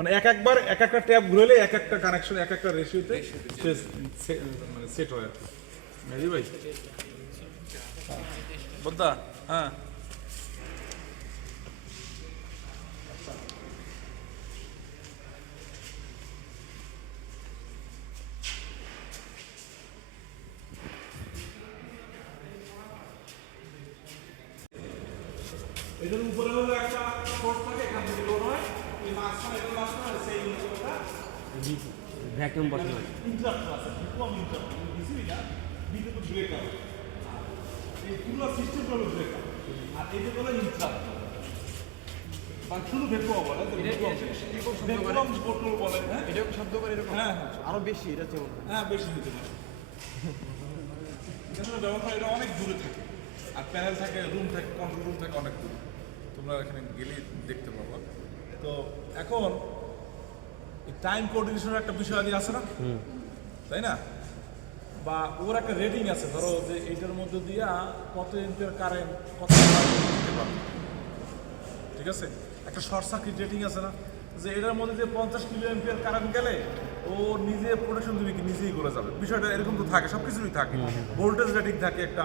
মানে একবার এক একটা ট্যাপ ঘুরলে এক একটা কানেকশন এক একটা রেশিওতে মানে সেট হয় আর কি। মেহেদি ভাই বদ্দা, হ্যাঁ এটার উপরে হলো একটা শর্ট থাকে, এখান থেকে লোড হয়, এই মাঝখানে এটা মাঝখানে সেই ইনপুটটা ভ্যাকুয়াম বসানো আছে। ইন্টারাপ্ট আছে, কম ইন্টারাপ্ট দিছি না, বিদ্যুৎ ব্রেকার। এই পুরো সিস্টেমটা হলো ব্রেকার, আর এই যে বলে ইন্টারাপ্ট বা শুধু ভ্যাকুয়াম বলে, ভ্যাকুয়াম বোতল বলে, হ্যাঁ এটা শব্দ করে এরকম, হ্যাঁ আরো বেশি এটা যেমন হ্যাঁ বেশি দিতে পারে। এখানে ব্যবহার এটা অনেক দূরে থাকে, আর প্যানেল থাকে, রুম থাকে, কন্ট্রোল রুম থাকে অনেক দূরে, তোমরা এখানে গেলে দেখতে পাবো। তো এখন টাইম কোঅর্ডিনেশনের একটা বিষয় আদি আছে না, তাই না? বা ওর একটা রেটিং আছে, ধরো যে এইটার মধ্যে দিয়া কত এম্পিয়ার কারেন্ট কত দিতে পারবে, ঠিক আছে? একটা শর্ট সার্কিট রেটিং আছে না, যে এটার মধ্যে যে 50 কিলো এম্পিয়ার কারেন্ট গেলে ও নিজে প্রোটেকশন দিবে কি নিজেই করে যাবে, বিষয়টা এরকম তো থাকে, সব কিছুই থাকে। ভোল্টেজ রেটিং থাকে একটা,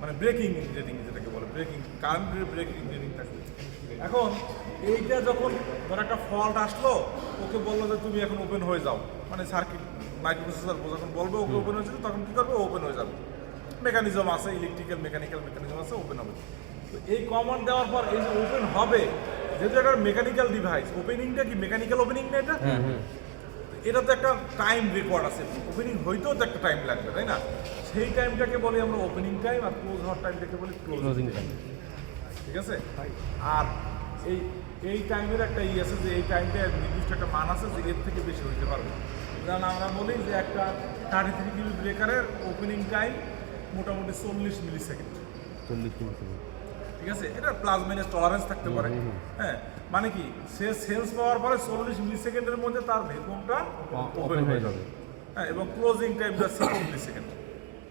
মানে ব্রেকিং রেটিং যেটাকে বলে, ব্রেকিং কারেন্টের ব্রেকিং রেটিং থাকে। এখন এইটা যখন ধর একটা ফল্ট আসলো, ওকে বললো যে তুমি এখন ওপেন হয়ে যাও, মানে সার্কিট মাইক্রোপ্রসেসর যখন বলবে ওকে ওপেন হয়ে যাবে, তখন কী করবে, ওপেন হয়ে যাবে। মেকানিজম আছে, ইলেকট্রিক্যাল মেকানিক্যাল মেকানিজম আছে, ওপেন হবে। তো এই কমান্ড দেওয়ার পর এই যে ওপেন হবে, যেহেতু একটা মেকানিক্যাল ডিভাইস, ওপেনিংটা কি মেকানিক্যাল ওপেনিং না এটা? এটা তো একটা টাইম রেকর্ড আছে, ওপেনিং হইতেও তো একটা টাইম লাগবে, তাই না? সেই টাইমটাকে বলি আমরা ওপেনিং টাইম, আর ক্লোজ হওয়ার টাইমটাকে বলি ক্লোজিং টাইম, ঠিক আছে? আর এই টাইমের একটা আছে যে এই টাইমটা নির্দিষ্ট একটা মান আছে যে এর থেকে বেশি হইতে পারবে। কারণ আমরা বলি যে একটা 33 কিলো ব্রেকারের ওপেনিং টাইম মোটামুটি 40 মিলি সেকেন্ড, 40 মিনিট। ঠিক আছে? এটা প্লাস মাইনাস টলারেন্স থাকতে পারে, হ্যাঁ। মানে কি, সে সেন্স পাওয়ার পরে 40 মিলি সেকেন্ডের মধ্যে তার ভ্যাকুয়ামটা ওপেন হয়ে যাবে, হ্যাঁ। এবং ক্লোজিং টাইমটা 6 মিলি সেকেন্ড।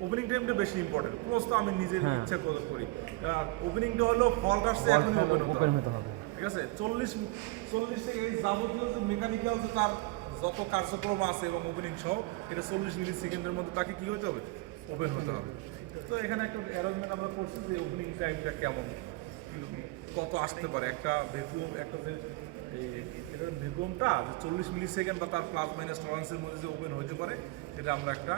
ওপেনিং টাইমটা বেশি ইম্পর্টেন্ট, ক্লোজ তো আমি নিজের ইচ্ছা করি। ওপেনিংটা হলো ফল্ট আসছে এখনই ওপেন হতে হবে, ঠিক আছে? 40 থেকে এই যাবতীয় যে মেকানিক্যাল যে তার যত কার্যক্রম আছে এবং ওপেনিং সহ, এটা 40 মিলি সেকেন্ডের মধ্যে তাকে কি হতে হবে, ওপেন হতে হবে। তো এখানে একটা অ্যারেঞ্জমেন্ট আমরা করছি যে ওপেনিং টাইমটা কেমন, কত আসতে পারে একটা ভ্যাকুয়াম, একটা যে এটার ভ্যাকুয়ামটা 40 মিলি সেকেন্ড বা তার প্লাস মাইনাস টলারেন্সের মধ্যে যে ওপেন হতে পারে, সেটা আমরা একটা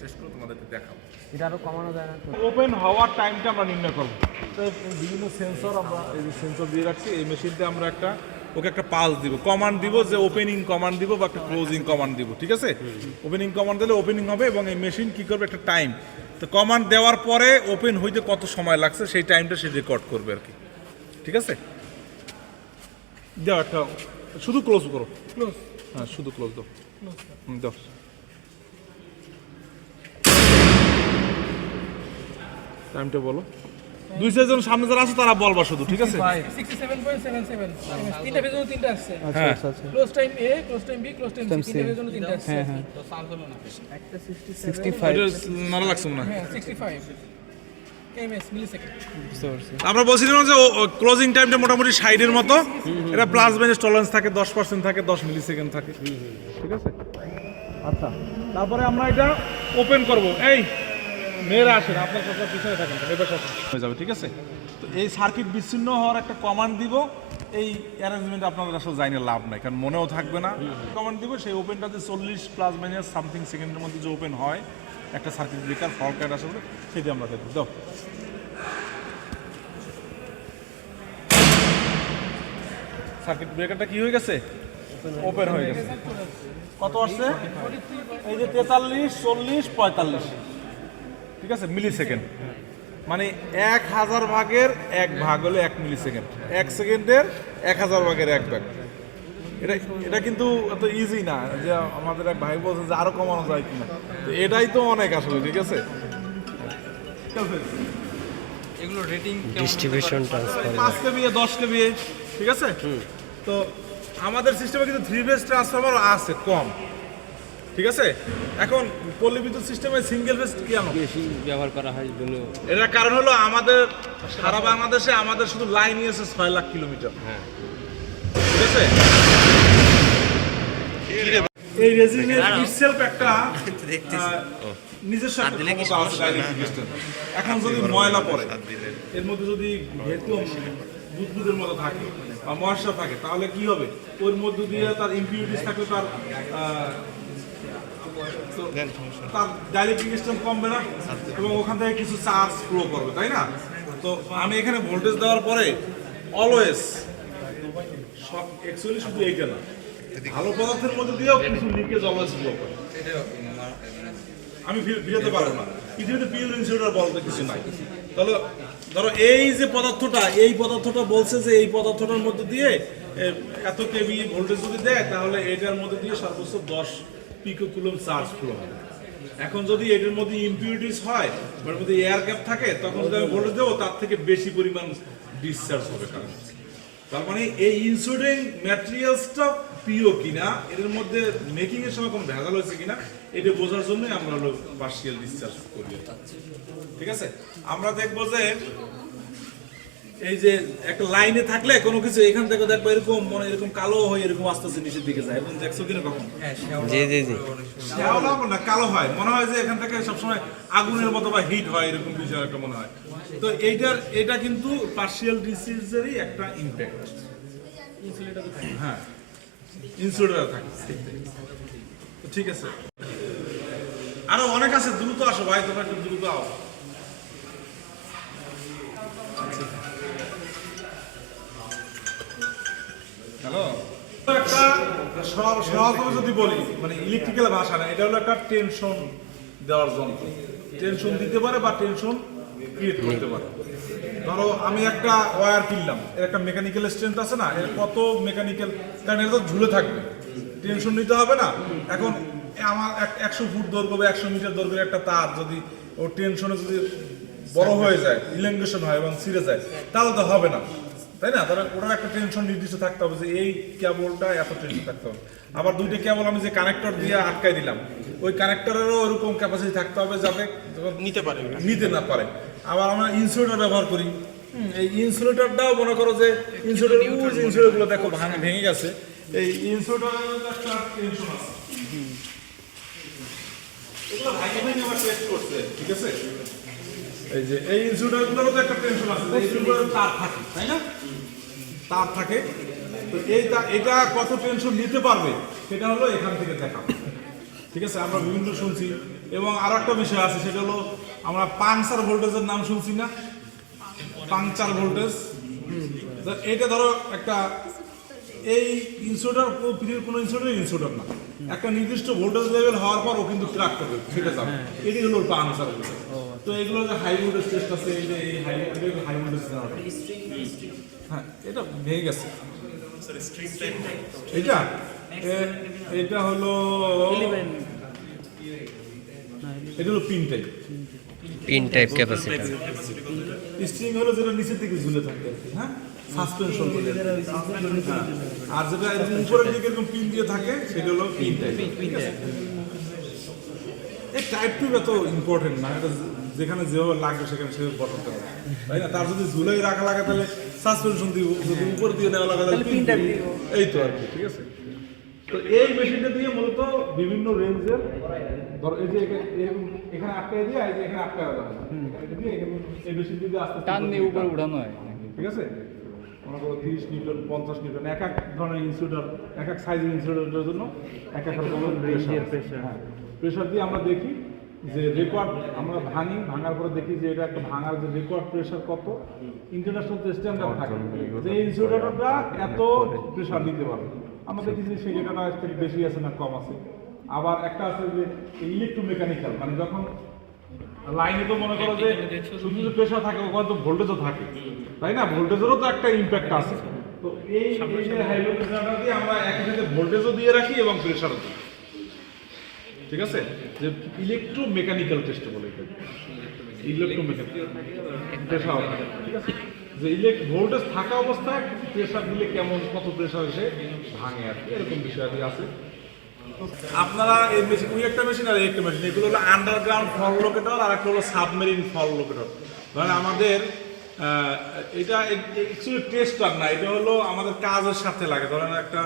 টেস্ট করে তোমাদেরকে দেখাবো। এটা আরো কমানো যায় না তো? ওপেন হওয়ার টাইমটা আমরা নির্ণয় করবো। তো বিভিন্ন সেন্সর আমরা এই যে সেন্সর দিয়ে রাখছি, এই মেশিনতে আমরা একটা ওকে একটা পালস দিব, কমান্ড দিব, যে ওপেনিং কমান্ড দিব বা একটা ক্লোজিং কমান্ড দিব, ঠিক আছে? ওপেনিং কমান্ড দিলে ওপেনিং হবে এবং এই মেশিন কি করবে, একটা টাইম, তো কমান্ড দেওয়ার পরে ওপেন হইতে কত সময় লাগছে সেই টাইমটা সে রেকর্ড করবে আর কি, ঠিক আছে? দাও একটা, শুধু ক্লোজ করো, ক্লোজ, হ্যাঁ শুধু ক্লোজ দাও, দাও। টাইমটা বলো, 2-4 জন সামনে যারা আছে তারা বলবা শুধু, ঠিক আছে? 67.77 তিনটা পেজের জন্য তিনটা আসছে। আচ্ছা আচ্ছা আচ্ছা। Close time A, close time B, close time C, তিনটা পেজের জন্য তিনটা আসছে। হ্যাঁ হ্যাঁ, তো সার্চ হলো না। একটা এটা 65 নারা লাগছে না? হ্যাঁ 65 এমএস মিলি সেকেন্ড। বুঝতে পারছি। আমরা বলছিলাম যে ক্লোজিং টাইমটা মোটামুটি 60-এর মতো, এটা প্লাস মাইনাস টলারেন্স থাকে, 10% থাকে, 10 মিলি সেকেন্ড থাকে, ঠিক আছে? আচ্ছা, তারপরে আমরা এটা ওপেন করব। এই মেয়েরা আসেন, আপনার কথা পিছনে থাকেন, এবার হয়ে যাবে, ঠিক আছে? তো এই সার্কিট বিচ্ছিন্ন হওয়ার একটা কমান্ড দিব। এই অ্যারেঞ্জমেন্ট আপনাদের আসলে জানিয়ে লাভ নাই, কারণ মনেও থাকবে না। কমান্ড দিব, সেই ওপেনটাতে 40 প্লাস মাইনাস সামথিং সেকেন্ডের মধ্যে যে ওপেন হয় একটা সার্কিট ব্রেকার ফল্ট কাট আসলে, সেটা আমরা দেখব। দাও, সার্কিট ব্রেকারটা কি হয়ে গেছে, ওপেন হয়ে গেছে। কত আসছে? এই যে 43, 40, 45, ঠিক আছে? মিলি সেকেন্ড, মানে 1000 ভাগের 1 ভাগ হলে 1 মিলি সেকেন্ড, 1 সেকেন্ডের 1000 ভাগের 1 ভাগ। এটা কিন্তু এত ইজি না, যে আমাদের এক ভাই বলছে যে আরো কমানো যায় কিনা, তো এটাই তো অনেক আসলে, ঠিক আছে? এগুলো rating distribution transfer 5 KVA 10 KVA, ঠিক আছে? তো আমাদের সিস্টেমে কিন্তু 3 ফেজ ট্রান্সফরমার আছে কম, ঠিক আছে? এখন পল্লী বিদ্যুৎ সিস্টেমে সিঙ্গেল ফেজ কেন বেশি ব্যবহার করা হয় জন্য? এটার কারণ হলো আমাদের সারা বাংলাদেশে আমাদের শুধু লাইনই আছে 6 লাখ কিলোমিটার, হ্যাঁ, ঠিক আছে? রেজিনের ইটসেলফ একটা নিজস্ব একটা ক্ষমতা আছে ডাইরেক্ট ইনজেকশন। এখন যদি ময়লা পড়ে এর মধ্যে যদি ভেকুম বুদবুদের মতো থাকে বা ময়শ্চার থাকে তাহলে কি হবে, ওর মধ্য দিয়ে তার ইমপিউরিটিস থাকলে তার তার ডাইরেক্ট ইনজেকশন কমবে না এবং ওখান থেকে কিছু চার্জ ফ্লো করবে, তাই না? তো আমি এখানে ভোল্টেজ দেওয়ার পরে অলওয়েজ অ্যাকচুয়ালি শুধু এইটা না, ভালো পদার্থের মধ্যে দিয়েও কিছু লিকেজ অলওয়েজ ফ্লো করে। আমি ভিড়াতে পারবো না, পৃথিবীতে পিওর ইনসুলেটর বলতে কিছু নাই। তাহলে ধরো এই যে পদার্থটা, এই পদার্থটা বলছে যে এই পদার্থটার মধ্যে দিয়ে এত কেভি ভোল্টেজ যদি দেয় তাহলে এটার মধ্যে দিয়ে সর্বোচ্চ 10 পিকোকুলম চার্জ ফ্লো হবে। এখন যদি এটার মধ্যে ইমপিউরিটিস হয়, ওর মধ্যে এয়ার গ্যাপ থাকে, তখন যদি আমি ভোল্টেজ দেবো তার থেকে বেশি পরিমাণ ডিসচার্জ হবে কারেন্ট। তার মানে এই ইনসুলিং ম্যাটেরিয়ালসটা পিও কিনা, এর মধ্যে মেকিং এর সময় কোনো ভেজাল হয়েছে কিনা এটা বোঝার জন্যই আমরা হলো পার্শিয়াল ডিসচার্জ করি। ঠিক আছে, আমরা দেখবো যে এই যে একটা লাইনে থাকলে কোনো কিছু এখান থেকে দেখবো এরকম মনে এরকম কালো হয়ে এরকম আস্তে আস্তে নিচের দিকে যায়, এরকম দেখছো কিনা কখন? জি জি জি, শ্যাওলা না কালো হয়, মনে হয় যে এখান থেকে সবসময় আগুনের মতো বা হিট হয়, এরকম বিষয় একটা মনে হয়। তো এটা কিন্তু পার্শিয়াল ডিসিজেরই একটা ইমপ্যাক্ট। হ্যাঁ, ইনসুলেটর থাকে। তো ঠিক আছে, আরো অনেক আছে, দ্রুত আসো ভাই, তোমরা একটু দ্রুত আও। হ্যালো, একটা সহজভাবে যদি বলি, মানে ইলেকট্রিক্যাল ভাষা না, এটা হলো একটা টেনশন দেওয়ার যন্ত্র। টেনশন দিতে পারে বা টেনশন ক্রিয়েট করতে পারে। ধরো আমি একটা ওয়্যার কিনলাম, এর একটা মেকানিক্যাল স্ট্রেংথ আছে না, এর কত মেকানিক্যাল, কারণ এটা তো ঝুলে থাকবে, টেনশন নিতে হবে না। এখন আমার 100 ফুট দৈর্ঘ্য বা 100 মিটার দৈর্ঘ্যের একটা তার যদি ও টেনশনে যদি বড় হয়ে যায়, ইলেঙ্গেশন হয় এবং ছিঁড়ে যায়, তাহলে তো হবে না, তাই না? তাহলে ওটার একটা টেনশন নির্দিষ্ট থাকতে হবে যে এই কেবলটা এত টেনশন থাকতে হবে। আবার দুইটা কেবল আমি যে কানেক্টর দিয়ে আটকাই দিলাম, ওই কানেক্টরেরও ওরকম ক্যাপাসিটি থাকতে হবে যাতে নিতে না পারে। আবার আমরা ইনসুলেটর ব্যবহার করি, এই ইনসুলেটরটাও মনে করো যে ইনসুলেটরগুলো দেখো ভেঙে গেছে, এই ইনসুলেটরের একটা টেনশন আছে, এগুলো ভাঙে ভেঙে আবার টেস্ট করছে, ঠিক আছে? এই যে এই ইনসুলেটরগুলোরও তো একটা টেনশন আছে, এই ইনসুলেটরের তার থাকে, তাই না? তার থাকে, তো এটা কত টেনশন নিতে পারবে সেটা হলো এখান থেকে দেখা, ঠিক আছে? আমরা বিভিন্ন শুনছি। এবং আরো একটা বিষয় আছে, সেটা হলো আমরা পাংচার ভোল্টেজের নাম শুনছি না, পাংচার ভোল্টেজ। এটা ধরো একটা এই ইনসুলেটর, পৃথিবীর কোনো ইনসুলেটর না, একটা নির্দিষ্ট ভোল্টেজ লেভেল হওয়ার পর ও কিন্তু ক্র্যাক করবে, ফেটে যাবে, এটি হলো পাংচার ভোল্টেজ। তো এগুলো যে হাই ভোল্টেজ টেস্ট আছে, এই যে এই হাই ভোল্টেজ, হ্যাঁ এটা ভেঙে গেছে। এটা হলো pin type, pin type capacitor. String হলো যেটা নিচের দিকে ঝুলে থাকে, হ্যাঁ, সাসপেনশন বলে। আর যেটা এরকম উপরের দিকে এরকম পিন দিয়ে থাকে সেটা হলো পিন টাইপ। এই টাইপ টু এত ইম্পর্টেন্ট না, এটা যেখানে যেভাবে লাগবে সেখানে সেভাবে বসাতে হবে, তাই না? তার যদি ঝুলেই রাখা লাগে তাহলে সাসপেনশন দিব, যদি উপর দিয়ে নেওয়া লাগে তাহলে পিন টাইপ দিব, এই তো আর কি, ঠিক আছে? তো এই মেশিনটা দিয়ে মূলত বিভিন্ন রেঞ্জের, ধরো এই যে এরকম এখানে আটকায় দিয়ে, এই যে এখানে আটকায় দেওয়া হয়, এই মেশিন দিয়ে আস্তে টান দিয়ে উপরে উঠানো হয়, ঠিক আছে? মনে করো 30 নিউটন 50 নিউটন, এক এক ধরনের ইনসুলেটর, এক এক সাইজের ইনসুলেটরের জন্য এক এক রকমের প্রেশার। হ্যাঁ, প্রেশার দিয়ে আমরা দেখি যে রেকর্ড, আমরা ভাঙার পরে দেখি যে এটা একটা ভাঙার যে রেকর্ড প্রেশার কত, ইন্টারন্যাশনাল স্ট্যান্ডার্ড থাকে যে ইনসুলেটরটা এত প্রেশার নিতে পারবে। আমরা দেখি যে সেই জায়গাটা একটু বেশি আছে না কম আছে। আবার একটা আছে যে ইলেকট্রোমেকানিক্যাল, মানে যখন লাইনে তো মনে করো যে শুধু যে প্রেশার থাকে, ওখানে তো ভোল্টেজও থাকে, তাই না? ভোল্টেজেরও তো একটা ইম্প্যাক্ট আছে। তো এই হাই ভোল্টেজ দিয়ে আমরা একই সাথে ভোল্টেজও দিয়ে রাখি এবং প্রেশারও দিই, ঠিক আছে? যে ইলেকট্রোমেকানিক্যাল টেস্ট বলে, এটা ইলেকট্রোমেকানিক্যাল প্রেশার, ঠিক আছে? যে ভোল্টেজ থাকা অবস্থায় প্রেশার দিলে কেমন, কত প্রেশার এসে ভাঙে আর কি, এরকম বিষয় আছে। আপনারা এই মেশিন, ওই একটা মেশিন আর একটা মেশিন, এগুলো হলো আন্ডারগ্রাউন্ড ফল লোকেটর আর একটা হলো সাবমেরিন ফল লোকেটর। ধরেন আমাদের এটা অ্যাকচুয়ালি টেস্টার না, এটা হলো আমাদের কাজের সাথে লাগে। ধরেন একটা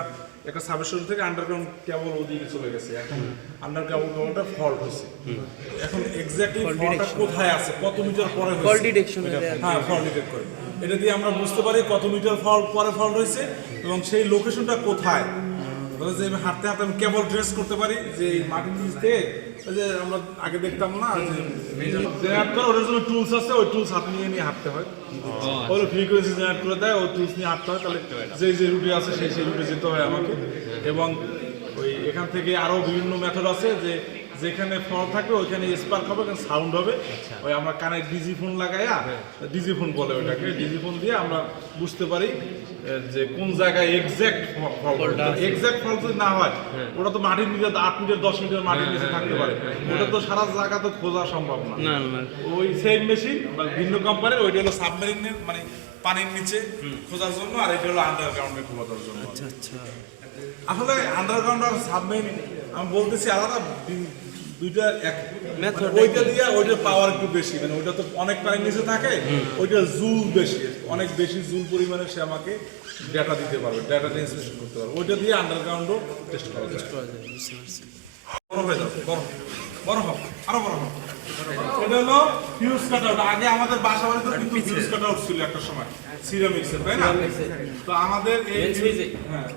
একটা সাবস্টেশন থেকে আন্ডারগ্রাউন্ড কেবল ওদিকে চলে গেছে, এখন আন্ডারগ্রাউন্ড কেবলটা ফল্ট হয়েছে। এখন এক্স্যাক্টলি ফল্টটা কোথায় আছে, কত মিটার পরে হয়েছে, ফল্ট ডিটেকশন হ্যাঁ ফল্ট ডিটেক্ট করে। এটা দিয়ে আমরা বুঝতে পারি কত মিটার ফল্ট পরে ফল্ট হয়েছে এবং সেই লোকেশনটা কোথায়। যে আমি হাঁটতে হাঁটতে আমি কেবল ট্রেস করতে পারি যে এই মাটির নিচ থেকে, ওই যে আমরা আগে দেখতাম না যে জেনারেট করে, ওটার জন্য টুলস আছে, ওই টুলস হাত নিয়ে হাঁটতে হয়, ওই ফ্রিকোয়েন্সি জেনারেট করে দেয়, ওই টুলস নিয়ে হাঁটতে হয়। তাহলে যে রুটে আছে সেই রুটে যেতে হয় আমাকে। এবং ওই এখান থেকে আরও বিভিন্ন মেথড আছে যে যেখানে ফল থাকবে ওইখানে স্পার্ক হবে, ওখানে সাউন্ড হবে। ওই আমরা কানে ডিজি ফোন লাগাইয়া, ডিজি ফোন বলে ওইটাকে, ডিজি ফোন দিয়ে আমরা বুঝতে পারি যে কোন জায়গায় এক্স্যাক্ট ফলটা। এক্স্যাক্ট ফল যদি না হয়, ওটা তো মাটির নিচে 8 মিটার 10 মিটার মাটির নিচে থাকতে পারে, ওটা তো সারা জায়গা তো খোঁজা সম্ভব না। ওই সেম মেশিন বা ভিন্ন কোম্পানির, ওইটা হলো সাবমেরিনের মানে পানির নিচে খোঁজার জন্য, আর এটা হলো আন্ডারগ্রাউন্ডে খোঁজার জন্য। আচ্ছা আচ্ছা। আসলে আন্ডারগ্রাউন্ড আর সাবমেরিন আমি বলতেছি আলাদা, দুইটা এক। ওইটা দিয়ে ওইটার পাওয়ার একটু বেশি, মানে ওইটা তো অনেক পানির নিচে থাকে, ওইটা জুল বেশি, অনেক বেশি জুল পরিমাণে সে আমাকে ডেটা দিতে পারবে, ডেটা ট্রান্সমিশন করতে পারবে। ওইটা দিয়ে আন্ডারগ্রাউন্ডও টেস্ট করা যায়। বড় হয়ে যাবে, বড় হোক, আরো বড় হোক। এটা হলো ফিউজ কাট আউট। আগে আমাদের বাসা বাড়িতে কিন্তু ফিউজ কাট আউট ছিল একটা সময়, সিরামিক্সের, তাই না? তো আমাদের এই হ্যাঁ,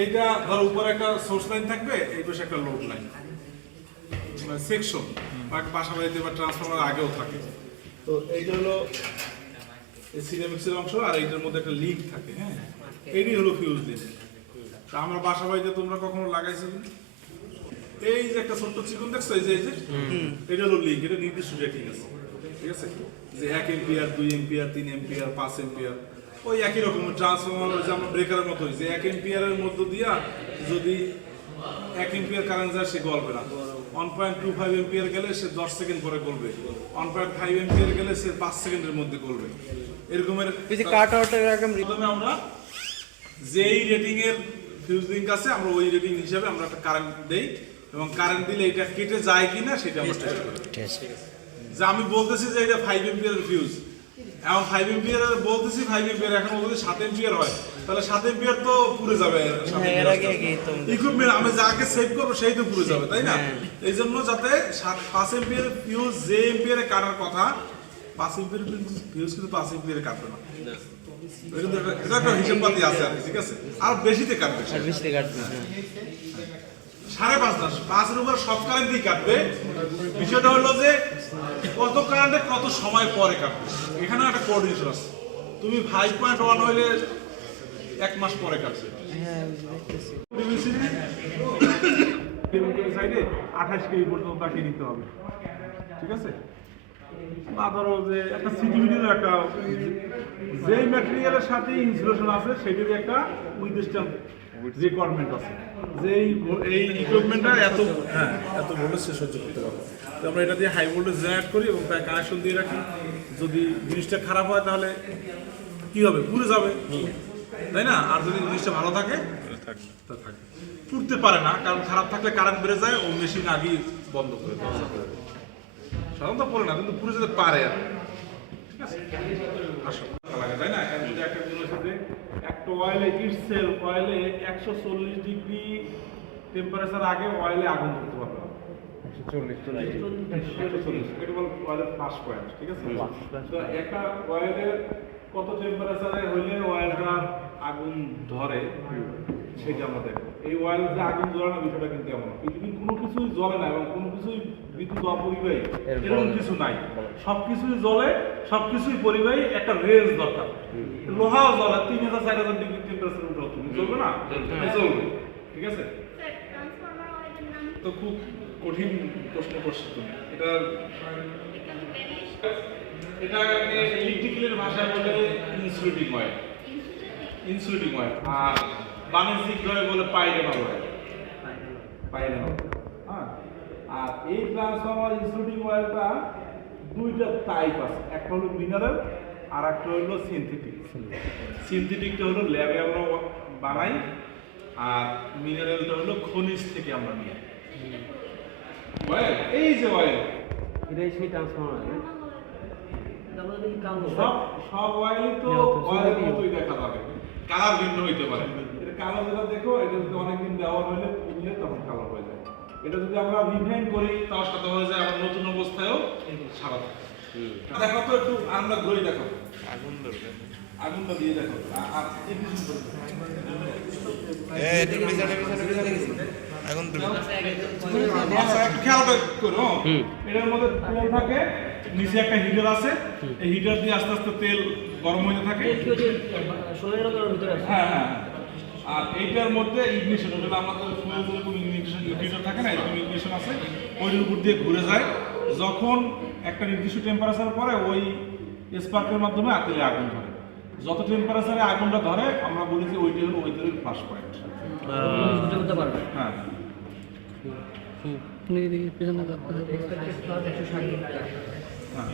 এইটা ধর উপরে একটা সোর্স লাইন থাকবে, এই পাশে একটা লোড লাইন, সেকশন বাসা বাড়িতে বা ট্রান্সফরমার আগেও থাকে। তো এইটা হলো এই সিরামিক্সের অংশ, আর এইটার মধ্যে একটা লিঙ্ক থাকে। হ্যাঁ, এইটাই হলো ফিউজ লিঙ্ক। তা আমার বাসা বাড়িতে তোমরা কখনো লাগাইছো? এই যে একটা ছোট্ট চিকন দেখছো, এই যে এটা হলো লিঙ্ক, এটা নির্দিষ্ট রেটিং আছে, ঠিক আছে? যে 1 এম্পিয়ার, 2 এম্পিয়ার, 3 এম্পিয়ার, 5 এম্পিয়ার, ওই একই রকম ট্রান্সফরমার, ওই যে আমরা ব্রেকারের মতো, যে 1 এম্পিয়ারের মধ্য দিয়া যদি 1 এম্পিয়ার কারেন্ট যায় সে গলবে না, 1.25 এম্পিয়ার গেলে সে 10 সেকেন্ড পরে গলবে, 1.5 এম্পিয়ার গেলে সে 5 সেকেন্ডের মধ্যে গলবে। এরকমের প্রথমে আমরা যেই রেটিং এর ফিউজ লিঙ্ক আছে, আমরা ওই রেটিং হিসাবে আমরা একটা কারেন্ট দেই, এবং কারেন্ট দিলে এটা কেটে যায় কিনা সেটা আমরা টেস্ট করি। যে আমি বলতেছি যে এটা 5 এম্পিয়ারের ফিউজ, এখন 5 এম্পিয়ার বলতেছি, 5 এম্পিয়ার, এখন যদি 7 এম্পিয়ার হয় তাহলে 7 এম্পিয়ার তো পুড়ে যাবে। ইকুইপমেন্ট আমি যাকে সেভ করবো সেই তো পুড়ে যাবে, তাই না? এই জন্য যাতে 5 এম্পিয়ার ফিউজ যে এম্পিয়ারে কাটার কথা, 5 এম্পিয়ার ফিউজ কিন্তু 5 এম্পিয়ারে কাটবে না। এটা একটা হিসাব পাতি আছে, ঠিক আছে? আর বেশিতে কাটবে, 5.5 5-এর উপর সব কারেন্ট দিয়ে কাটবে। বিষয়টা হলো যে কত কারেন্টে কত সময় পরে কাটবে, এখানে একটা কোঅর্ডিনেশন আছে। তুমি 5.1 হইলে 1 মাস পরে কাটবে, সাইডে 28 কেবি পর্যন্ত তাকে নিতে হবে, ঠিক আছে? বা ধরো যে একটা সিটিভিটির একটা যে ম্যাটেরিয়ালের সাথে ইনসুলেশন আছে সেটির একটা নির্দিষ্ট রিকোয়ারমেন্ট আছে, যে এই ইকুইপমেন্টটা এত এত ভোল্টেজ সে সহ্য করতে পারবে। তো আমরা এটা দিয়ে হাই ভোল্টেজ জেনারেট করি এবং তার কানেকশন দিয়ে রাখি। যদি জিনিসটা খারাপ হয় তাহলে কি হবে, পুড়ে যাবে, তাই না? আর যদি জিনিসটা ভালো থাকে তা থাকে, পুড়তে পারে না, কারণ খারাপ থাকলে কারেন্ট বেড়ে যায়, ও মেশিন আগেই বন্ধ করে দেওয়া যাবে। সাধারণত পড়ে না, কিন্তু পুড়ে যেতে পারে আর, ঠিক আছে? আসো লাগে, তাই না? এখন যদি একটা জিনিস আছে, একটা অয়েলে ইটসেল অয়েলে 140 ডিগ্রি টেম্পারেচার আগে অয়েলে আগুন ধরতে পারবে না। 140 এটা বল অয়েলের ফ্লাশ পয়েন্ট, ঠিক আছে? তো একটা অয়েলের কত টেম্পারেচারে হইলে অয়েলটা আগুন ধরে সেটা আমরা দেখবো। এই অয়েল যে আগুন জ্বলে না, বিষয়টা কিন্তু এমন পৃথিবীর কোনো কিছুই জ্বলে না এবং কোনো কিছুই বিদ্যুৎ অপরিবাহী এরকম কিছু নাই। সবকিছুই জ্বলে, সবকিছুই পরিবাহী, একটা রেঞ্জ দরকার। লোহাও জ্বলে 3000-4000 ডিগ্রি টেম্পারেচার উঠে, তুমি চলবে না? চলবে, ঠিক আছে? তো খুব কঠিন প্রশ্ন করছো তুমি। এটাকে ইলেকট্রিক্যালের ভাষায় বলে ইনসুলেটিং অয়েল, ইনসুলেটিং অয়েল। আর বাণিজ্যিকভাবে বলে পাইরেমাল অয়েল, পাইরেমাল। হ্যাঁ, আর এই ট্রান্সফরমার ইনসুলেটিং অয়েলটা দুইটা টাইপ আছে, একটা হলো মিনারেল আর একটা হলো সিনথেটিক। সিনথেটিকটা হলো ল্যাবে আমরা বানাই, আর মিনারেলটা হলো খনিজ থেকে আমরা নিই। অয়েল, এই যে অয়েল, এটাই সেই ট্রান্সফরমার, সব অয়েলই তো অয়েলের মতোই দেখা যাবে, কালার ভিন্ন হইতে পারে। এটা কালো যেটা দেখো এটা যদি অনেকদিন ব্যবহার হলে পুড়লে তখন কালো হয়ে যায়। এটা যদি আমরা রিফাইন করি তার সাথে হয়ে যায় আমার নতুন অবস্থায়ও সারা থাকে। দেখো তো একটু আমরা ঘুরে দেখো আগুনটা দিয়ে দেখো আর ignition করে দাও। আচ্ছা, একটু খেয়াল করো এটার মধ্যে তেল থাকে, নিচে একটা হিটার আছে, এই হিটার দিয়ে আস্তে আস্তে তেল গরম হতে থাকে। হ্যাঁ হ্যাঁ, আর এইটার মধ্যে ইগনিশন, ওটা আমাদের ফুয়েল যেরকম ইগনিশন হিটার থাকে না, এরকম ইগনিশন আছে, ওইটার উপর দিয়ে ঘুরে যায়। যখন একটা নির্দিষ্ট টেম্পারেচার পরে ওই স্পার্কের মাধ্যমে তেলে আগুন ধরে। যত টেম্পারেচারে আগুনটা ধরে আমরা বলি যে ওইটা হলো ওই তেলের ফ্লাশ পয়েন্ট। হ্যাঁ হ্যাঁ,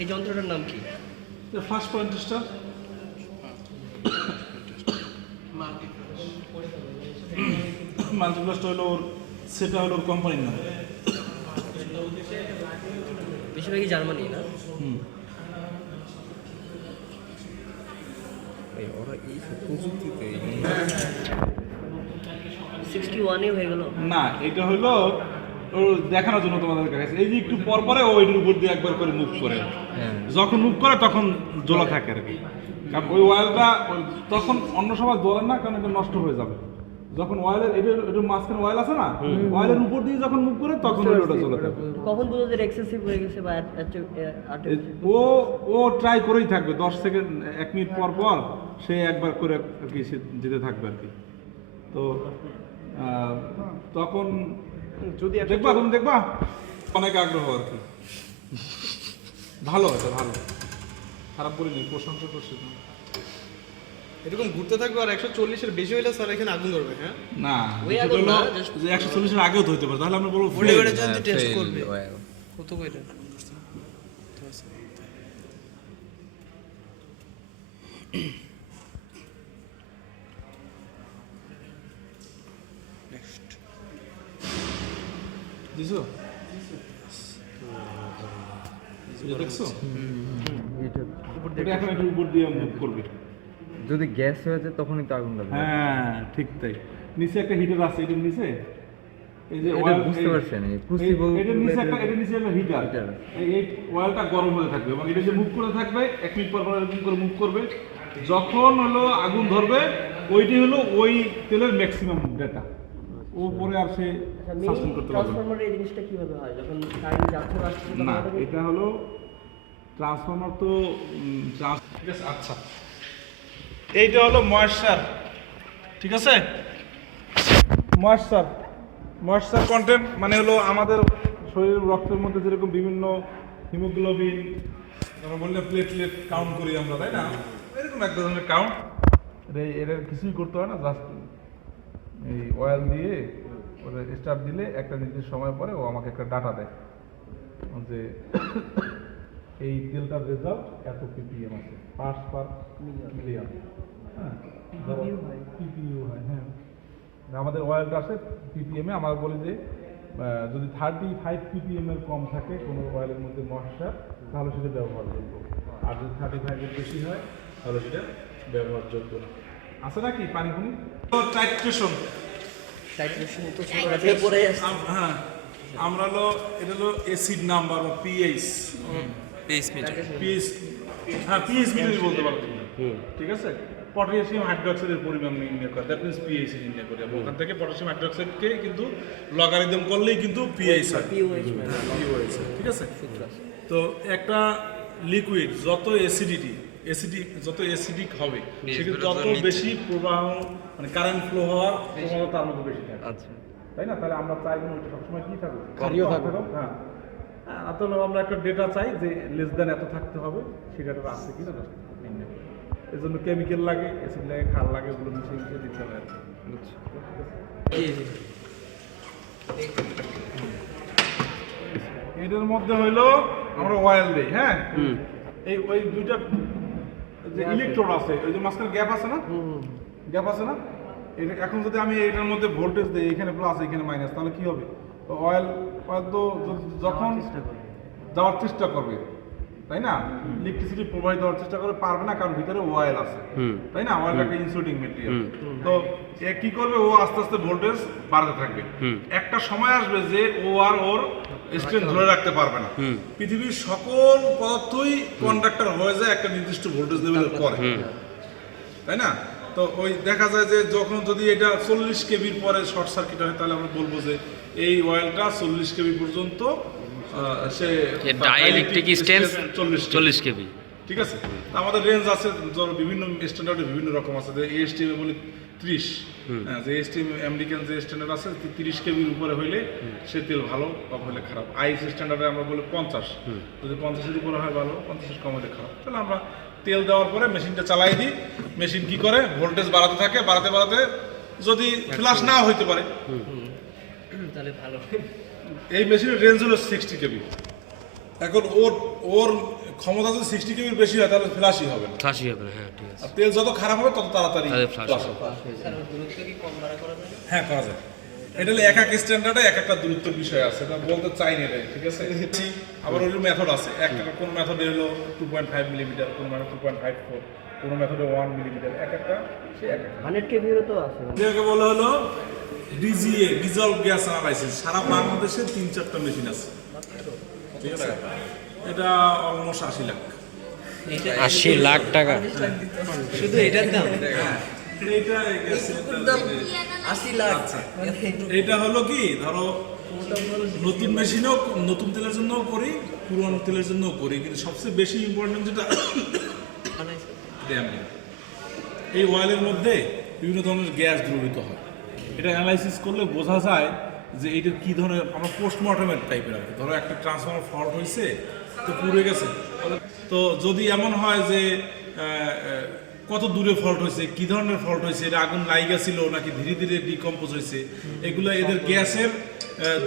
এই যন্ত্রটার নাম কি? First point star. মাল্টিপ্লাস্ট হলো ওর, সেটা হলো ওর কোম্পানির নাম। বেশিরভাগই জার্মানি না? ওরা এই প্রযুক্তিতে 61 হয়ে গেল না, এটা হলো ও দেখানোর জন্য তোমাদের কাছে। এই যে একটু পর পরে ওইটার উপর দিয়ে একবার করে মুভ করে, যখন মুভ করে তখন জ্বলা থাকে আর কি। কারণ ওই অয়েলটা তখন অন্য সময় জ্বলে না, কারণ এটা নষ্ট হয়ে যাবে। যখন অয়েলের এটা মাঝখানে অয়েল আছে না, অয়েলের উপর দিয়ে যখন মুভ করে তখন ওটা জ্বলে থাকে। কখন বুঝতে এক্সেসিভ হয়ে গেছে বা ও ট্রাই করেই থাকবে 10 সেকেন্ড 1 মিনিট পর পর সে একবার করে আর কি সে যেতে থাকবে আর কি। তো তখন যদি দেখবা, তুমি দেখবা অনেক আগ্রহ আর কি। ভালো, এটা ভালো, খারাপ বলিনি, প্রশংসা করছি। এরকম ঘুরতে থাকবে আর 140-এর বেশি হইলে স্যার এখানে আগুন ধরবে। হ্যাঁ না, ওই এটা আগুন হলো না, just- যে 140 এর আগেও তো হইতে পারে, তাহলে আমরা বলবো ওটা fail। যদি টেস্ট করবে কত কইরা দিছো? এটা দেখছো? এটা এখন একটু উপর দিয়ে মুভ করবে। যদি গ্যাস হয়ে যায় তখনই তো আগুন লাগবে। হ্যাঁ ঠিক তাই। নিচে একটা হিটার আছে, এটার নিচে এই যে এটা oil, বুঝতে পারছেন, এই crucible এটার নিচে একটা, এটার নিচে একটা হিটার। Heater। এই অয়েলটা গরম হতে থাকবে এবং এটা যে মুভ করতে থাকবে 1 মিনিট পর পর এরকম করে মুভ করবে। যখন হলো আগুন ধরবে ওইটি হলো ওই তেলের ম্যাক্সিমাম ডেটা, ও পরে আর সে সাস্টেন করতে পারবে না। ট্রান্সফরমারের এই জিনিসটা কিভাবে হয় যখন কারেন্ট যাচ্ছে বা আসছে তখন না, automatic- এটা হলো ট্রান্সফরমার তো ঠিক আছে। আচ্ছা, এইটা হলো ময়েশ্চার, ঠিক আছে? ময়েশ্চার কন্টেন্ট মানে হলো আমাদের শরীরের রক্তের মধ্যে যেরকম বিভিন্ন হিমোগ্লোবিন, আমরা বললে প্লেটলেট কাউন্ট করি আমরা, তাই না? এরকম এক ধরনের কাউন্ট। এটা কিছুই করতে হয় না, জাস্ট এই অয়েল দিয়ে ওটা স্টার্ট দিলে একটা নির্দিষ্ট সময় পরে ও আমাকে একটা ডাটা দেয় যে এই তেলটার রেজাল্ট এত ppm আছে, পার্টস পার মিলিয়ন। হ্যাঁ, ppm হয়। হ্যাঁ, আমাদের অয়েলটা আসে ppm এ। আমরা বলি যে যদি 35 ppm এর কম থাকে কোনো অয়েলের মধ্যে ময়েশ্চার, তাহলে সেটা ব্যবহারযোগ্য। আর যদি 35 এর বেশি হয় তাহলে সেটা ব্যবহারযোগ্য না। আছে নাকি পানি ফুনি? টাইট্রেশন। হ্যাঁ, আমরা হলো এটা হলো অ্যাসিড নাম্বার বা পিএইচ। পিএইচ, হ্যাঁ পিএইচ মিটারই বলতে পারো তুমি। ঠিক আছে, পটাশিয়াম হাইড্রোক্সাইডের পরিমাণ নির্ণয় করে, দ্যাট মিন্স পিএইচ নির্ণয় করি আমরা। ওখান থেকে পটাশিয়াম হাইড্রোক্সাইডকে কিন্তু লগারিদম করলেই কিন্তু পিএইচ হয়। পিওএইচ, ঠিক আছে? তো একটা লিকুইড যত যত অ্যাসিডিক হবে সেক্ষেত্রে তত বেশি প্রবাহ মানে কারেন্ট ফ্লো হওয়ার প্রবণতা তার মধ্যে বেশি থাকে। আচ্ছা, তাই না? তাহলে আমরা চাইবো ওইটা সবসময় কি থাকবে, খালিও থাকবে। হ্যাঁ, তাহলে আমরা একটা ডেটা চাই যে লেস দ্যান এত থাকতে হবে, সেই ডেটাটা আছে কিনা জাস্ট নির্ণয় করি। এর জন্য কেমিক্যাল লাগে, অ্যাসিড লাগে, ক্ষার লাগে, ওগুলো মিশিয়ে দিতে হবে আর কি। এটার মধ্যে হইলো আমরা অয়েল দেই। হ্যাঁ, এই ওই দুইটা যে ইলেকট্রোড আছে, ওই যে মাঝখানে গ্যাপ আছে না, গ্যাপ আছে না, এখন যদি আমি এটার মধ্যে ভোল্টেজ দিই, এখানে প্লাস এখানে মাইনাস, তাহলে কি হবে? অয়েল তো যখন যাওয়ার চেষ্টা করবে, তাই না? ইলেকট্রিসিটি প্রোভাইড দেওয়ার চেষ্টা করে, পারবে না, কারণ ভিতরে ওয়াইল আছে, তাই না? ওয়াইল একটা ইনসুলেটিং মেটেরিয়াল। তো এ কি করবে, ও আস্তে আস্তে ভোল্টেজ বাড়তে থাকবে। একটা সময় আসবে যে ও আর ওর স্ট্রেন্থ ধরে রাখতে পারবে না। পৃথিবীর সকল পদার্থই কন্ডাক্টর হয়ে যায় একটা নির্দিষ্ট ভোল্টেজ লেভেলের পরে, তাই না? তো ওই দেখা যায় যে যখন যদি এটা 40 কেবির পরে শর্ট সার্কিট হয়, তাহলে আমরা বলবো যে এই অয়েলটা 40 কেবি পর্যন্ত সে ডাইইলেকট্রিক স্ট্রেন্থ 40 কেবি। ঠিক আছে? তো আমাদের রেঞ্জ আছে, ধরো বিভিন্ন স্ট্যান্ডার্ডে বিভিন্ন রকম আছে। যে এএসটিএম বলি 30, যে এএসটিএম আমেরিকান যে স্ট্যান্ডার্ড আছে 30 কেবির উপরে হইলে সে তেল ভালো, কম হলে খারাপ। আইএস স্ট্যান্ডার্ডে আমরা বলি 50, যদি 50-এর উপরে হয় ভালো, 50-এর কম হলে খারাপ। তাহলে আমরা তেল দেওয়ার পরে মেশিনটা চালাই দিই। মেশিন কি করে, ভোল্টেজ বাড়াতে থাকে, বাড়াতে বাড়াতে যদি ফ্ল্যাশ নাও হইতে পারে, তাহলে ভালো। এই মেশিনের রেঞ্জ হলো 60 কেবি। এখন ওর ক্ষমতা যদি 60 কেবির বেশি হয়, তাহলে ফ্ল্যাশই হবে না। ফ্লাশই হবে না, হ্যাঁ ঠিক আছে। আর তেল যত খারাপ হবে তত তাড়াতাড়ি তাহলে flash flash হবে। হবে। স্যার দূরত্ব কি কম বাড়া করা যায়? হ্যাঁ, করা যায়। এটা হলো এক এক স্ট্যান্ডার্ডে এক একটা দূরত্বের বিষয় আছে, এটা বলতে চাই না রে, ঠিক আছে? আবার ওর মেথড আছে, একটা কোন মেথডে হলো 2.5 মিলিমিটার, কোন মেথড 2.54, কোন মেথডে 1 মিলিমিটার, এক একটা সে এক একটা। 100 কেভিরও তো আছে। এটাকে বলা হলো ডিজিএ, ডিজলভ গ্যাস অ্যানালাইসিস। সারা বাংলাদেশে 3-4টা মেশিন আছে, ঠিক আছে? এটা অলমোস্ট 80 লাখ। 80 লাখ টাকা শুধু এটার দাম এইটা গ্যাস সিলিন্ডার 80 লাখ। এটা হলো কি, ধরো নতুন মেশিনও নতুন তেলের জন্যও করি, পুরনো তেলের জন্যও করি, কিন্তু সবচেয়ে বেশি ইম্পর্টেন্ট যেটা ড্যামেজ। এই অয়েলের মধ্যে বিভিন্ন ধরনের গ্যাস দ্রবীভূত হয়। এটা অ্যানালাইসিস করলে বোঝা যায় যে এইটার কী ধরনের, আমরা পোস্টমর্টমের টাইপের আর কি। ধরো একটা ট্রান্সফর্মার ফল্ট হয়েছে, তো পুড়ে গেছে, তো যদি এমন হয় যে কত দূরে ফল্ট হয়েছে, কী ধরনের ফল্ট হয়েছে, এটা আগুন লাইগা ছিল নাকি ধীরে ধীরে ডিকম্পোজ হয়েছে, এগুলো এদের গ্যাসের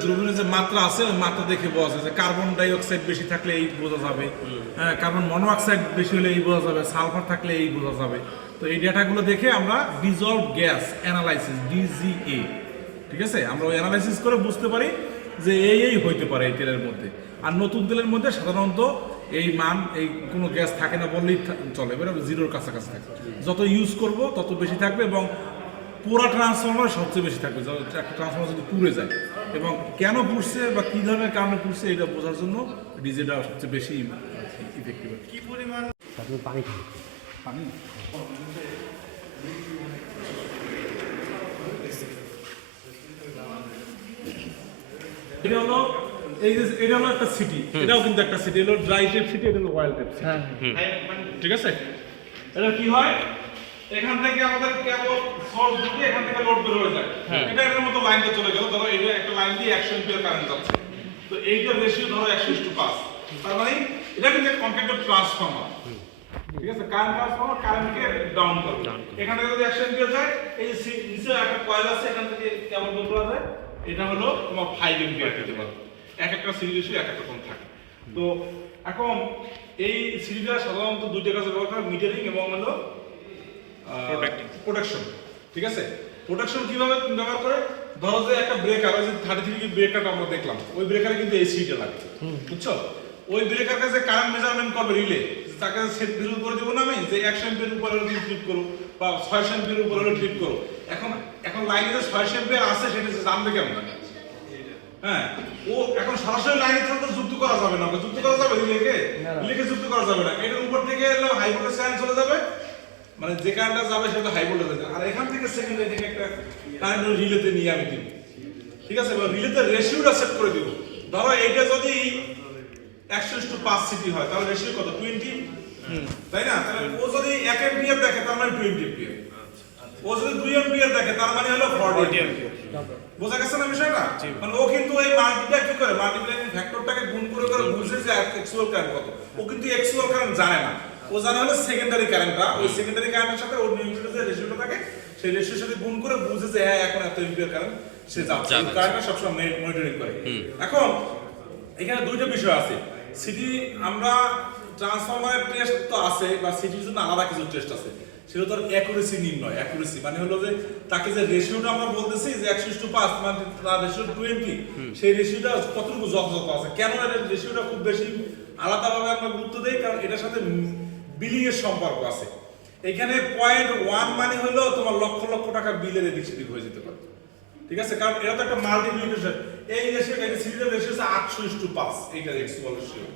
দ্রবণের যে মাত্রা আছে, ওই মাত্রা দেখে বোঝা যায়। যে কার্বন ডাইঅক্সাইড বেশি থাকলে এই বোঝা যাবে, কার্বন মনোঅক্সাইড বেশি হলে এই বোঝা যাবে, সালফার থাকলে এই বোঝা যাবে। তো এই ডেটাগুলো দেখে আমরা ডিজলভ গ্যাস অ্যানালাইসিস, ডিজিএ, ঠিক আছে, আমরা ওই অ্যানালাইসিস করে বুঝতে পারি যে এই হইতে পারে এই তেলের মধ্যে। আর নতুন তেলের মধ্যে সাধারণত এই মান, এই কোনো গ্যাস থাকে না বললেই চলে, এবার জিরোর কাছাকাছি থাকে। যত ইউজ করব তত বেশি থাকবে, এবং পুরা ট্রান্সফর্মার সবচেয়ে বেশি থাকবে। একটা ট্রান্সফর্মার যদি পুড়ে যায়, এবং কেন পুড়ছে বা কী ধরনের কারণে পুড়ছে, এটা বোঝার জন্য ডিজেটা সবচেয়ে বেশি ইফেক্টিভ। কি পরিমাণ পানি পানি এটা হলো এই যে এটা হলো একটা সিটি, এটাও কিন্তু একটা সিটি, হলো ড্রাই টেপ সিটি, এটা হলো অয়েল টেপ সিটি, ঠিক আছে? এটা কি হয়, এখান থেকে আমাদের কেবল সোর্স ঢুকে এখান থেকে লোড বের হয়ে যায়। এটা এর মতো লাইনটা চলে গেল, ধরো এটা একটা লাইন দিয়ে 100 এম্পিয়ার কারেন্ট যাচ্ছে, তো এইটার রেশিও ধরো 100:5। তার মানে এটা কিন্তু একটা কন্ট্যাক্টর ট্রান্সফর্মার, ঠিক আছে? কারেন্ট ট্রান্সফর্মার কারেন্টকে ডাউন করে। এখান থেকে যদি 100 এম্পিয়ার যায়, এই যে নিচে একটা কয়েল আছে, এখান থেকে কেবল বের করা যায়, এটা হলো তোমার 5 এম্পিয়ার পেতে পারো। এক একটা সিরিজ রেশিও এক এক রকম থাকে। তো এখন এই সিরিজটা সাধারণত দুইটা কাজে ব্যবহার করে, মিটারিং এবং হলো প্রোটেকশন, ঠিক আছে? প্রোটেকশন কিভাবে ব্যবহার করে, ধরো যে একটা ব্রেকার, ওই যে 33 ব্রেকারটা আমরা দেখলাম, ওই ব্রেকারে কিন্তু এই সিটা লাগে, বুঝছো? ওই ব্রেকার কাছে কারেন্ট মেজারমেন্ট করবে রিলে, তাকে সেট ভ্যালু করে দেবো না আমি, যে 100 এম্পিয়ার উপরে হলে ট্রিপ করো বা 600 এম্পিয়ার উপরে হলে ট্রিপ করো। এখন লাইনে যে 600 এম্পিয়ার আছে সেটা জানবে কেমন? হ্যাঁ, ও এখন সরাসরি লাইনের সাথে যুক্ত করা যাবে না, যুক্ত করা যাবে রিলেকে যুক্ত করা যাবে না। এটার উপর থেকে হাই ভোল্টেজ কারেন্ট চলে যাবে, মানে যে কারেন্টটা যাবে সেটা হাই ভোল্টেজ যাবে, আর এখান থেকে সেকেন্ডারি থেকে একটা কারেন্ট রিলেতে নিয়ে আমি দিব, ঠিক আছে? এবার রিলেতে রেশিওটা সেট করে দিব। ধরো এইটা যদি 100:5 সিটি হয়, তাহলে রেশিও কত? 20, তাই না? তাহলে ও যদি 1 এম্পিয়ার দেখে, তার মানে 20 এম্পিয়ার। ও যদি 2 এম্পিয়ার দেখে, তার মানে হলো 40 এম্পিয়ার। বোঝা গেছে না বিষয়টা? মানে ও কিন্তু এই মাল্টিপ্লাই কি করে, মাল্টিপ্লাইং ফ্যাক্টরটাকে গুণ করে করে বুঝে যে অ্যাকচুয়াল কারেন্ট কত। ও কিন্তু অ্যাকচুয়াল কারেন্ট জানে না, ও জানে হলো সেকেন্ডারি কারেন্টটা। ওই সেকেন্ডারি কারেন্টের সাথে ওর নিউট্রাল যে রেশিওটা থাকে, সেই রেশিওর সাথে গুণ করে বুঝে যে হ্যাঁ এখন এত এম্পিয়ার কারেন্ট সে যাচ্ছে। কারেন্টটা সবসময় মনিটরিং করে। এখন এখানে দুইটা বিষয় আছে। সিটি, আমরা ট্রান্সফরমারের টেস্ট তো আছে, বা সিটির জন্য আলাদা কিছু টেস্ট আছে। সেটা তো অ্যাকুরেসি নির্ণয়। অ্যাকুরেসি মানে হলো যে তাকে যে রেশিওটা আমরা বলতেছি যে 1:5 মানে তার রেশিও 20, সেই রেশিওটা কতটুকু যথাযথ আছে। কেন এর রেশিওটা খুব বেশি আলাদাভাবে আমরা গুরুত্ব দেই, কারণ এটার সাথে বিলিং এর সম্পর্ক আছে। এখানে 0.1 মানে হলো তোমার লক্ষ লক্ষ টাকা বিলের এদিক সেদিক হয়ে যেতে পারে, ঠিক আছে, কারণ এটা তো একটা মাল্টিপ্লিকেশন। এই রেশিওটা এই সিরিজের রেশিও হচ্ছে 8:5, এইটা এক্সুয়াল রেশিও।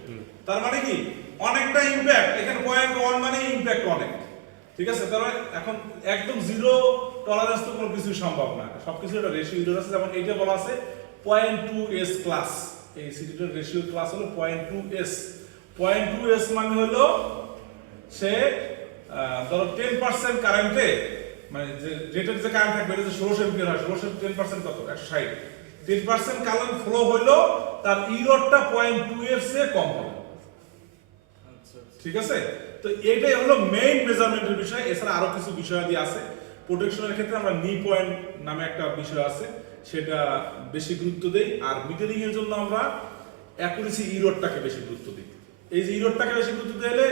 তার মানে কি অনেকটা ইমপ্যাক্ট এখানে 0.1 মানে ইমপ্যাক্ট অনেক, ঠিক আছে। তার মানে এখন একদম জিরো টলারেন্স তো কোনো কিছু সম্ভব না, সবকিছু একটা রেশিও ইউজ আছে। যেমন এইটা বলা আছে 0.2s ক্লাস, এই সিরিজের রেশিও ক্লাস হলো 0.2s। 0.2s মানে হলো সে ধরো 10% কারেন্টে মানে যে রেটের যে কারেন্ট থাকবে এটা যে 1600 এম্পিয়ার হয়, 1600 10% কত 160, 10% কারেন্ট ফ্লো হইলো তার ইরোডটা 0.2 এর চেয়ে কম হবে, ঠিক আছে। তো এটাই হলো মেইন মেজারমেন্টের বিষয়। এছাড়া আরো কিছু বিষয়াদি আছে। প্রোটেকশনের ক্ষেত্রে আমরা নি পয়েন্ট নামে একটা বিষয় আছে, সেটা বেশি গুরুত্ব দেই। আর মিটারিং এর জন্য আমরা অ্যাকুরেসি ইরোডটাকে বেশি গুরুত্ব দিই। এই যে ইরোডটাকে বেশি গুরুত্ব দিলে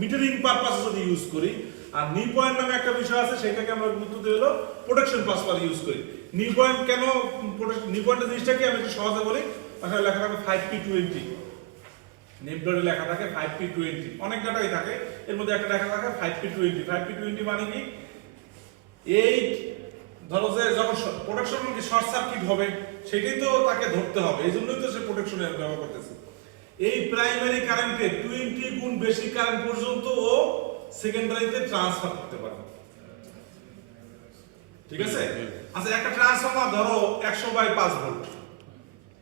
মিটারিং পারপাসে যদি ইউজ করি, আর নি পয়েন্ট নামে একটা বিষয় আছে সেটাকে আমরা গুরুত্ব দিই হলো প্রোটেকশন পারপাসে ইউজ করি। নি পয়েন্ট কেন, নি পয়েন্টের জিনিসটা কি আমি একটু সহজে বলি। ওখানে লেখা থাকে 5P20, নেম প্লেটে লেখা থাকে 5P20, অনেক ডাটাই থাকে, এর মধ্যে একটা লেখা থাকে 5P20। 5P20 মানে কি, এই ধরো যে যখন প্রোটেকশন কি শর্ট সার্কিট হবে সেটাই তো তাকে ধরতে হবে, এই জন্যই তো সে প্রোটেকশন ব্যবহার করতেছে। এই প্রাইমারি কারেন্টে 20 গুণ বেশি কারেন্ট পর্যন্ত ও সেকেন্ডারিতে ট্রান্সফার করতে পারে, ঠিক আছে। আচ্ছা একটা ট্রান্সফরমার ধরো 100/5 ভোল্ট,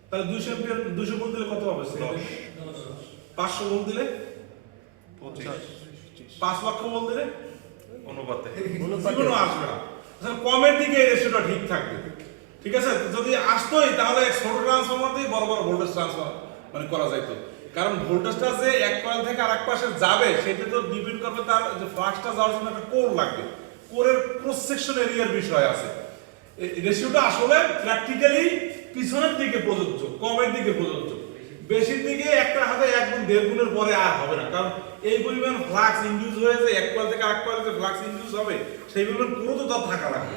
তাহলে 200 এম্পিয়ার 200 ভোল্ট দিলে কত হবে? 500 ভোল্ট দিলে 5 লক্ষ ভোল্ট দিলে অনুপাতে জীবনও আসবে না। কমের দিকে এই রেশিওটা ঠিক থাকবে, ঠিক আছে। যদি আসতোই তাহলে ছোট ট্রান্সফরমার দিয়ে বড় বড় ভোল্টেজ ট্রান্সফার মানে করা যাইতো, কারণ ভোল্টেজটা যে এক কয়েল থেকে আরেক পাশে যাবে সেটা তো ডিপেন্ড করবে তার যে ফ্লাক্সটা যাওয়ার জন্য একটা কোর লাগবে, কোরের ক্রস সেকশন এরিয়ার বিষয় আছে। রেশিওটা আসলে প্র্যাকটিক্যালি পিছনের দিকে প্রযোজ্য, কমের দিকে প্রযোজ্য। বেশির দিকে একটা হাতে 1 গুণ 1.5 গুণের পরে আর হবে না, কারণ এই পরিমাণ ফ্লাক্স ইনডিউস হয়ে যে এক কয়েল থেকে আরেক কয়েলে যে ফ্লাক্স ইনডিউস হবে সেই পরিমাণ পুরো তো তার থাকা লাগবে,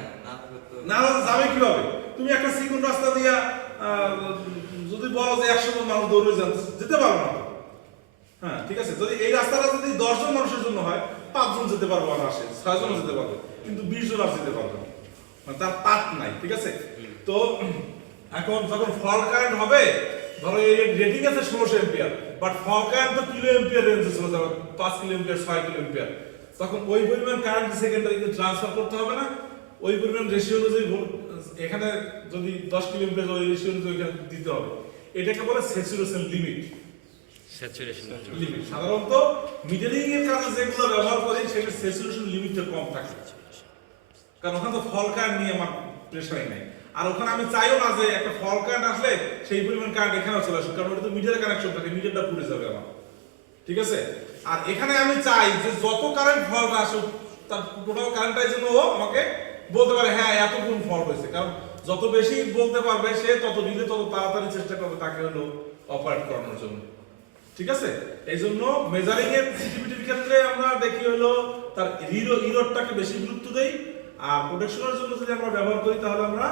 না হলে যাবে কিভাবে? তুমি একটা সিকুন রাস্তা দিয়া যদি বলো যে 100 জন মানুষ দৌড়ে যেতে পারবে না, হ্যাঁ ঠিক আছে। যদি এই রাস্তাটা যদি 10 জন মানুষের জন্য হয় 5 জন যেতে পারবো, আর আসে 6 জন যেতে পারবে, কিন্তু 20 জন আর যেতে পারবে না, মানে তার পাথ নাই, ঠিক আছে। তো এখন যখন ফল কারেন্ট হবে, ধরো এই রেটিং আছে 1600 এম্পিয়ার, বাট ফল কারেন্ট তো কিলো এম্পিয়ার রেঞ্জে চলে যাবে, 5 কিলো এম্পিয়ার 6 কিলো এম্পিয়ার, তখন ওই পরিমাণ কারেন্ট সেকেন্ডারিতে ট্রান্সফার করতে হবে না, ওই পরিমাণ রেশিও অনুযায়ী এখানে যদি 10 কিলো এম্পিয়ার ওই রেশিও অনুযায়ী এখানে দিতে হবে। এটাকে বলে স্যাচুরেশন লিমিট। স্যাচুরেশন লিমিট সাধারণত মিটারিং এর কাজে যেগুলো ব্যবহার করি সেটা স্যাচুরেশন লিমিটটা কম থাকে, কারণ ওখানে তো ফল কারেন্ট নিয়ে আমার প্রেশারই নাই। আর ওখানে আমি চাইও না যে একটা ফল কারেন্ট আসলে সেই পরিমাণ কারেন্ট এখানেও চলে আসুক, কারণ ওটা তো মিটারে কানেকশন থাকে, মিটারটা পুড়ে যাবে আমার, ঠিক আছে। আর এখানে আমি চাই যে যত কারেন্ট ফলটা আসুক তার টোটাল কারেন্টটাই যেন ও আমাকে বলতে পারে হ্যাঁ এত গুণ ফল হয়েছে, কারণ যত বেশি বলতে পারবে সে তত দিলে তত তাড়াতাড়ি চেষ্টা করবে তাকে হলো অপারেট করানোর জন্য, ঠিক আছে। এই জন্য মেজারিং এর সিসিটিভিটির ক্ষেত্রে আমরা দেখি হলো তার ইরোডটাকে বেশি গুরুত্ব দেই, আর প্রোটেকশনের জন্য যদি আমরা ব্যবহার করি তাহলে আমরা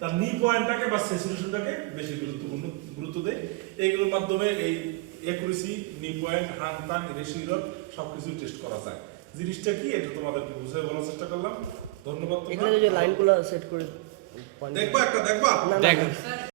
তার নি পয়েন্টটাকে বা স্যাচুরেশনটাকে বেশি গুরুত্ব দেই। এইগুলোর মাধ্যমে এই অ্যাকুরেসি, নি পয়েন্ট, হানতাং, রেশিও সবকিছু টেস্ট করা যায়। জিনিসটা কি এটা তোমাদেরকে বুঝিয়ে বলার চেষ্টা করলাম। ধন্যবাদ। এখানে যে লাইনগুলো সেট করে দেখবা একটা দেখবা না, না, দেখ। না।